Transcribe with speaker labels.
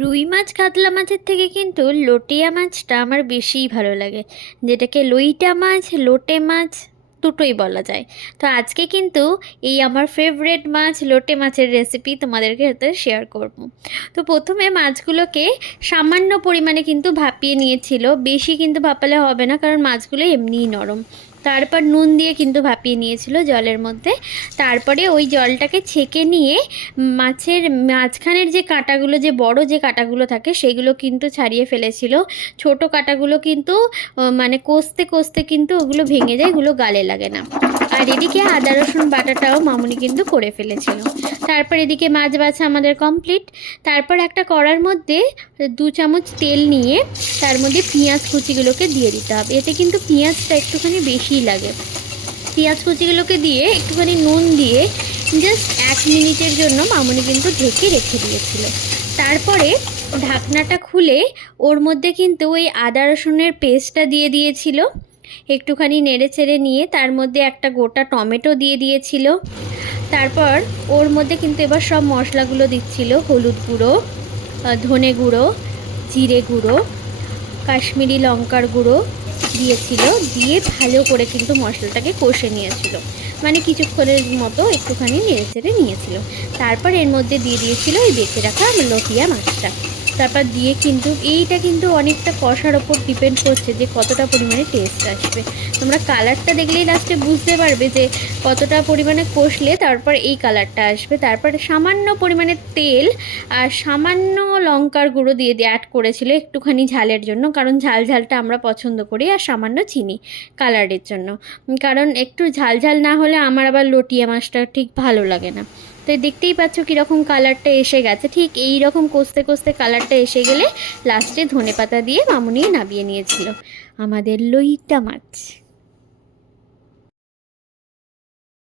Speaker 1: রুই মাছ, কাতলা মাছের থেকে কিন্তু লোটিয়া মাছটা আমার বেশিই ভালো লাগে। যেটাকে লইটা মাছ, লোটে মাছ দুটোই বলা যায়। তো আজকে কিন্তু এই আমার ফেভারেট মাছ, লোটে মাছের রেসিপি তোমাদেরকে সাথে শেয়ার করব। তো প্রথমে মাছগুলোকে সামান্য পরিমাণে কিন্তু ভাপিয়ে নিয়েছিল। বেশি কিন্তু ভাপালে হবে না, কারণ মাছগুলো এমনিই নরম। তারপর নুন দিয়ে কিন্তু ভাপিয়ে নিয়েছিল জলের মধ্যে। তারপরে ওই জলটাকে ছেঁকে নিয়ে মাছের মাঝখানের যে কাঁটাগুলো, যে বড় যে কাঁটাগুলো থাকে, সেগুলো কিন্তু ছাড়িয়ে ফেলেছিল। ছোট কাঁটাগুলো কিন্তু মানে কষতে কষতে কিন্তু ওগুলো ভেঙে যায় ওগুলো গালে লাগে না। আর এদিকে আদা, রসুন, বাটাটাও মামুনি কিন্তু করে ফেলেছিল। তারপর এদিকে মাছ বাছা আমাদের কমপ্লিট তারপর একটা কড়ার মধ্যে দু চামচ তেল নিয়ে তার মধ্যে পেঁয়াজ কুচিগুলোকে দিয়ে দিতে হবে। এতে কিন্তু পেঁয়াজটা একটুখানি বেশিই লাগে। পেঁয়াজ কুচিগুলোকে দিয়ে একটুখানি নুন দিয়ে জাস্ট এক মিনিটের জন্য মামুনি কিন্তু ঢেকে রেখে দিয়েছিল। তারপরে ঢাকনাটা খুলে ওর মধ্যে কিন্তু ওই আদা, রসুনের পেস্টটা দিয়ে দিয়েছিল। একটুখানি নেড়ে চেড়ে নিয়ে তার মধ্যে একটা গোটা টমেটো দিয়ে দিয়েছিল। তারপর ওর মধ্যে কিন্তু এবার সব মশলাগুলো দিচ্ছিল, হলুদ গুঁড়ো ধনে গুঁড়ো, জিরে গুঁড়ো, কাশ্মীরি লঙ্কার গুঁড়ো দিয়েছিল, দিয়ে ভালো করে কিন্তু মশলাটাকে কষে নিয়েছিল। মানে কিছুক্ষণের মতো একটুখানি নেড়ে চেড়ে নিয়েছিল। তারপর এর মধ্যে দিয়ে দিয়েছিল এই বেঁচে রাখা লটিয়া মাছটা। তারপর দিয়ে কিন্তু এইটা কিন্তু অনেকটা কষার ওপর ডিপেন্ড করছে যে কতটা পরিমাণে টেস্ট আসবে। তোমরা কালারটা দেখলেই লাস্টে বুঝতে পারবে যে কতটা পরিমাণে কষলে তারপর এই কালারটা আসবে। তারপরে সামান্য পরিমাণে তেল আর সামান্য লঙ্কার গুঁড়ো দিয়ে দিয়ে অ্যাড করেছিল একটুখানি ঝালের জন্য, কারণ ঝাল ঝালটা আমরা পছন্দ করি আর সামান্য চিনি কালারের জন্য। কারণ একটু ঝাল ঝাল না হলে আমার আবার লটিয়া মাছটা ঠিক ভালো লাগে না। তো দেখতেই পাচ্ছ কীরকম কালারটা এসে গেছে। ঠিক এই রকম কষতে কষতে কালারটা এসে গেলে লাস্টে ধনে পাতা দিয়ে মামুনি নাবিয়ে নিয়েছিল। আমাদের লইটা মাছ।